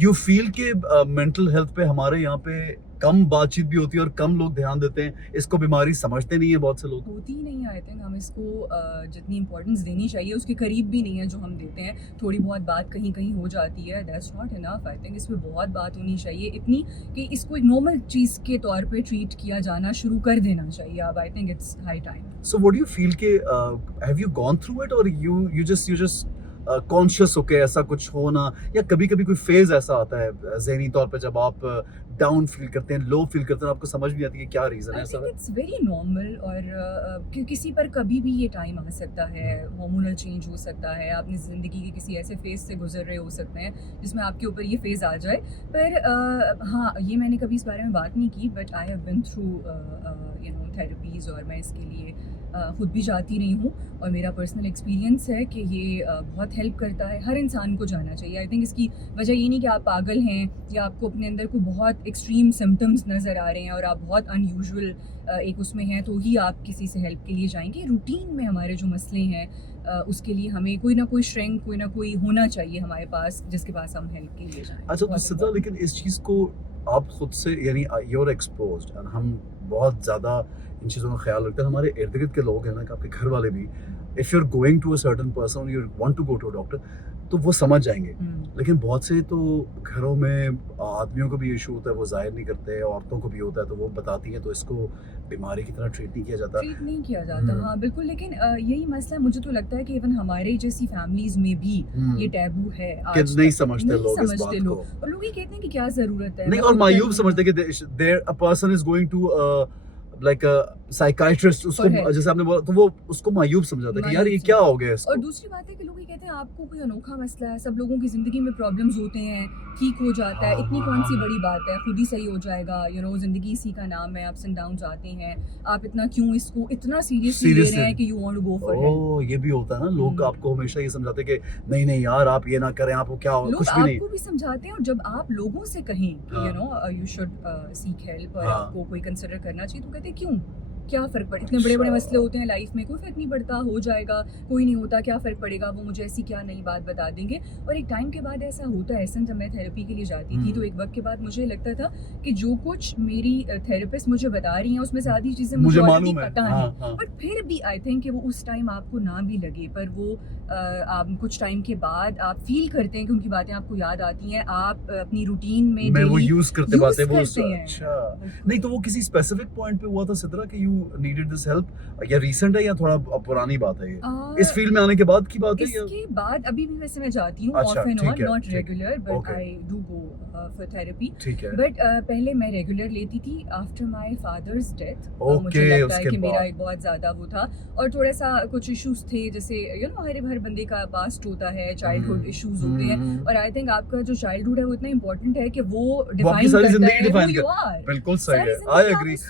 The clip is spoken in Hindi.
यू फील कि मेंटल हेल्थ पे हमारे यहाँ पे कम बातचीत भी होती है और कम लोग ध्यान देते हैं, इसको बीमारी समझते नहीं है बहुत से लोग। होती ही नहीं है। आई थिंक हम इसको जितनी इम्पोर्टेंस देनी चाहिए उसके करीब भी नहीं है जो हम देते हैं। थोड़ी बहुत बात कहीं कहीं हो जाती है, that's not enough. I think इस पे बहुत बात होनी चाहिए, इतनी कि इसको एक नॉर्मल चीज़ के तौर पे ट्रीट किया जाना शुरू कर देना चाहिए अब। I think it's high time. So what do you feel कि have you gone through it और यू जस्ट कॉन्शियस होके ऐसा कुछ होना, या कभी-कभी कोई फेज ऐसा आता है ज़हनी तौर पे जब आप डाउन फील करते हैं, लो फील करते हैं, आपको समझ नहीं आती कि क्या रीज़न है आई ऐसा? Think it's very normal. और किसी पर कभी भी ये टाइम आ सकता है, हार्मोनल चेंज हो सकता है, आपने ज़िंदगी के किसी ऐसे फेज़ से गुजर रहे हो सकते हैं जिसमें आपके ऊपर ये फेज़ आ जाए। पर हाँ, ये मैंने कभी इस बारे में बात नहीं की, but I have been through therapies, और मैं इसके लिए खुद भी जाती रही हूँ। और मेरा पर्सनल एक्सपीरियंस है कि ये बहुत हेल्प करता है। हर इंसान को जाना चाहिए। आई थिंक इसकी वजह ये नहीं कि आप पागल हैं या आपको अपने अंदर कोई बहुत एक्सट्रीम सिम्टम्स नज़र आ रहे हैं और आप बहुत अनयूजुअल एक उसमें हैं तो ही आप किसी से हेल्प के लिए जाएंगे। रूटीन में हमारे जो मसले हैं उसके लिए हमें कोई ना कोई श्रेंक, कोई ना कोई होना चाहिए हमारे पास जिसके पास हम हेल्प के लिए जाएं। अच्छा, तो बहुत सिद्रा, important। लेकिन इस चीज़ को आप खुद से, यानी यू आर एक्सपोज्ड और हम बहुत ज़्यादा इन चीज़ों का ख्याल रखते हैं। हमारे इर्द-गिर्द के लोग हैं ना, कि आपके घर वाले भी, if you are going to a certain person, you want to go to a doctor, तो वो समझ जाएँगे। लेकिन बहुत से तो घरों में आदमियों को भी इश्यू होता है, वो ज़ाहिर नहीं करते, औरतों को भी होता है, तो वो बताती हैं, तो इसको बीमारी की तरह ट्रीट नहीं किया जाता। ट्रीट नहीं किया जाता। हुँ। हाँ, बिल्कुल। लेकिन यही मसला मुझे तो लगता है कि इवन हमारे जैसी फैमिलीज़ में भी हुँ। ये टैबू है कि आज नहीं तक। समझते नहीं लोग इस समझते बात लोग, को। और लोग ये कहते हैं कि क्या ज़रूरत है, नहीं, मैं और खुद कर मायूब लूँगा। समझते हैं कि there a person is going to like psychiatrist, उसको और है। जैसे आपने बोला, तो वो उसको मायूब समझाता है कि यार मायूब ये क्या समझते हो हैं। गया और इसको। दूसरी बात है कि लोग ये कहते हैं आपको कोई अनोखा मसला है, सब लोगों की ज़िंदगी में प्रॉब्लम्स होते हैं, ठीक हो जाता है, हाँ, इतनी हाँ, कौन हाँ, सी हाँ। बड़ी बात है, खुद ही सही हो जाएगा। ज़िंदगी इसी का नाम है, अप्स एंड डाउन्स आते हैं, आप इतना क्यों इसको इतना सीरियसली ले रहे सीरियसली। हैं कि you want to go for help. Oh! ये भी होता है ना, लोग हुँ। आपको हमेशा ये समझाते हैं कि नहीं यार, आप ये ना करें, आपको क्या हो, लोग कुछ भी नहीं। आपको भी समझाते हैं, और जब आप लोगों से कहें कि हाँ, यू शुड सीक हेल्प और हाँ। आपको कोई कंसिडर करना चाहिए, तो कहते हैं क्यों? क्या फ़र्क पड़े, इतने अच्छा। बड़े-बड़े मसले होते हैं लाइफ में, कोई फ़र्क नहीं पड़ता, हो जाएगा, कोई नहीं होता, क्या फ़र्क पड़ेगा, वो मुझे ऐसी क्या नई बात बता देंगे। और एक टाइम के बाद ऐसा होता है। ऐसा जब मैं थेरेपी के लिए जाती थी तो हुँ। एक वक़्त के बाद मुझे लगता था कि जो कुछ मेरी थेरेपिस्ट मुझे बता रही हैं उसमें से आधी चीज़ें मुझे मुझे ऑलरेडी मालूम है। पता हाँ, हैं। हाँ। बट फिर भी आई थिंक कि वो उस टाइम आपको ना भी लगे, पर वो आप कुछ टाइम के बाद आप फ़ील करते हैं कि उनकी बातें आपको याद आती हैं, आप अपनी रूटीन में मैं वो डेली यूज़ करते बातें यूज़ वो करते हैं। अच्छा। नहीं, बिल्कुल। तो वो किसी स्पेसिफिक पॉइंट पे हुआ था सिद्रा कि यू नीडेड दिस हेल्प, या रीसेंट है, या थोड़ा पुरानी बात है ये? अ, इस फील्ड में आने के बाद की बात है, या? इसके बाद अभी भी वैसे मैं जाती हूँ अच्छा, ऑफ एंड ऑन, ठीक है, नॉट ठीक। Regular, but okay, I do go for therapy. ठीक है। बट पहले मैं रेगुलर लेती थी। आफ्टर माय फादर्स डेथ मुझे ओके, लगता है उसके कि मेरा बाद। एक बहुत ज़्यादा वो था, और थोड़ा सा कुछ इश्यूज थे, जैसे हर बंदे का पास्ट होता है, चाइल्डहुड हुँ, इश्यूज होते हैं। हुँ। और आई थिंक आपका जो चाइल्डहुड है वो इतना इंपॉर्टेंट है कि वो वो आपकी डिफाइन सारी करता ज़िंदगी है हु डिफाइन यू कर, आर। बिल्कुल सही सारी है, आई ज़िंदगी आप एग्री। उस